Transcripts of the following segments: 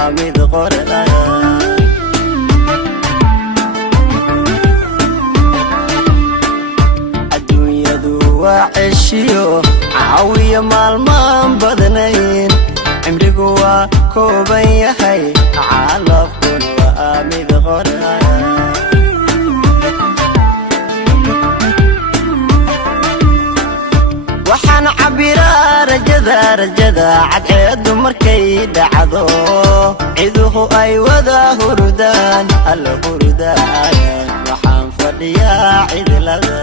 وآمد قرآن الدنيا ذو عشيو عاوية مالمان بدنين عمري قوى كوبان يحي عالفكن وآمد قرآن waxaan cabiraa rajada cadceedu markay dhacdo ciduhu ay wada hurdaan alla hurdaan waxaan fadhiyaa cidlada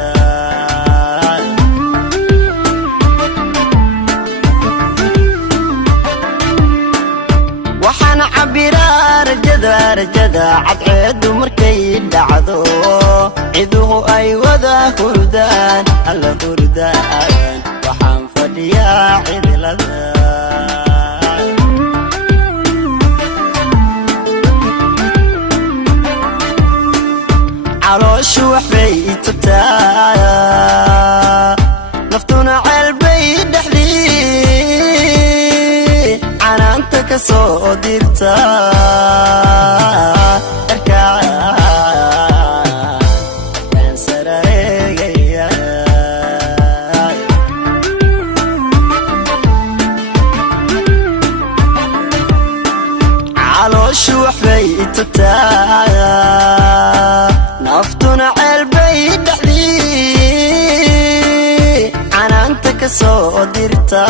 waxaan cabiraa rajada cadceedu markay dhacdo ciduhu ay wada hurdaan alla hurdaan waxaan fadhiyaa cidlada calooshu waxbay tubtaa naftuna ceelbay dhexdii canaanta ka soo dirta calooshu waxbay tubtaa naftuna ceelbay dhexdii canaanta ka soo dirta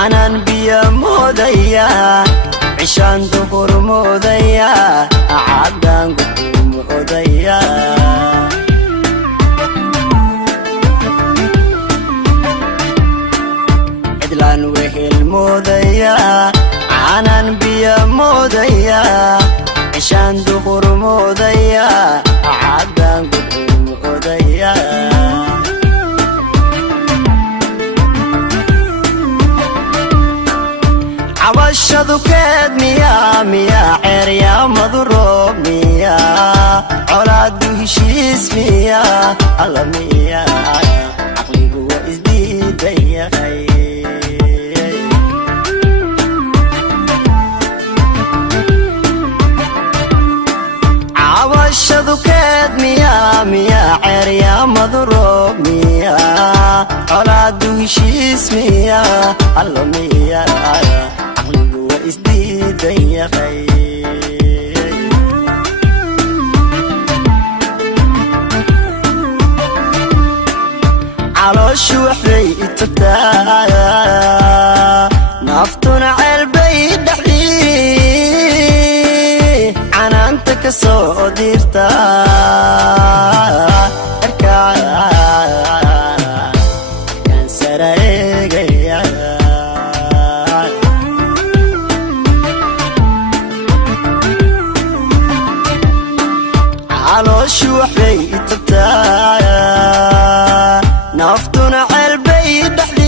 aanan biyo moodaya cishaan duhur moodaya caddaan gudur moodaya cidlaan wehel moodaya aanan biyo moodaya cishaan duhur moodaya caddaan gudur moodaya عواشدو كاد ميا عريا مضروب ميا عولادو هشيس ميا الله ميا عقلي هو ازديد يا خي عواشدو كاد ميا عريا مضروب ميا عولادو هشيس ميا الله ميا isdiid ya khayr calooshu waxbay tubtaa naftuna ceelbay dhexdii canaanta ka soo dirta kan sareegaya calooshu waxbay tubtaa naftuna ceelbay dhexdii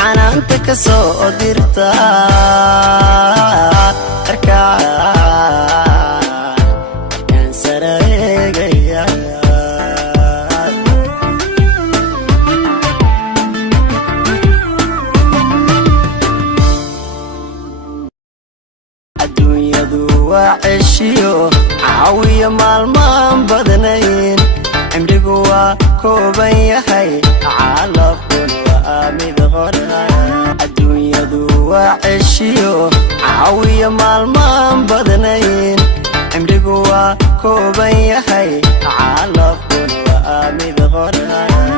canaanta ka soo dirta kan sareegaya adduunyadu waa ceshiyo caawiya maalmaan badnay kooban yahay calafkun waa mid qora adduunyadu waa ceshiyo caawiya maalmaan badnayn cimrigu waa kooban yahay calafkun waa mid qora